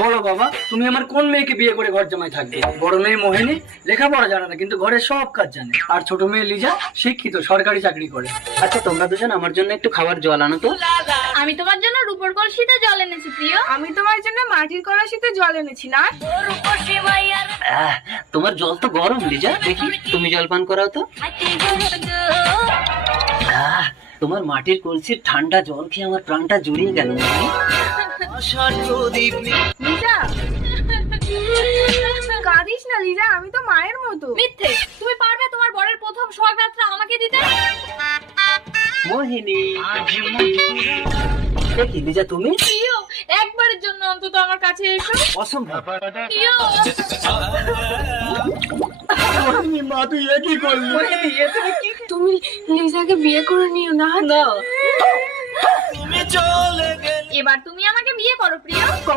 বলো বাবা, তুমি আমার কোন মেয়েকে বিয়ে করে ঘর জামাই থাকবে? বড় মেয়ে মোহিনী লেখাপড়া জানে না, কিন্তু ঘরের সব কাজ জানে। আর ছোট মেয়ে লিজা শিক্ষিত, সরকারি চাকরি করে। আচ্ছা তোমরা দুজন আমার জন্য একটু খাবার জল আনো তো। আমি তোমার জন্য রূপোর কলসিতে জল এনেছি প্রিয়। আমি তোমার জন্য মাটির কলসিতে জল এনেছি না। তোমার জল তো গরম লিজা, দেখি তুমি জল পান করাও তো। তোমার মাটির কলসির ঠান্ডা জল খেয়ে আমার প্রাণটা জুড়িয়ে গেল। লিজা কাঁদিস না লিজা, আমি তো মায়ের মতো। মিথ্যে, তুমি পারবে তোমার বরের প্রথম সোহাগ রাতটা আমাকে দিতে? মোহিনী, দেখি লিজা তুমি। প্রিয়, একবারের জন্য অন্তত আমার কাছে এসো। অসম্ভব। প্রিয়, মা তুই এ কি করলি? তুমি লিজাকে বিয়ে করে নিও না। এবার তুমি আমাকে বিয়ে করো প্রিয়।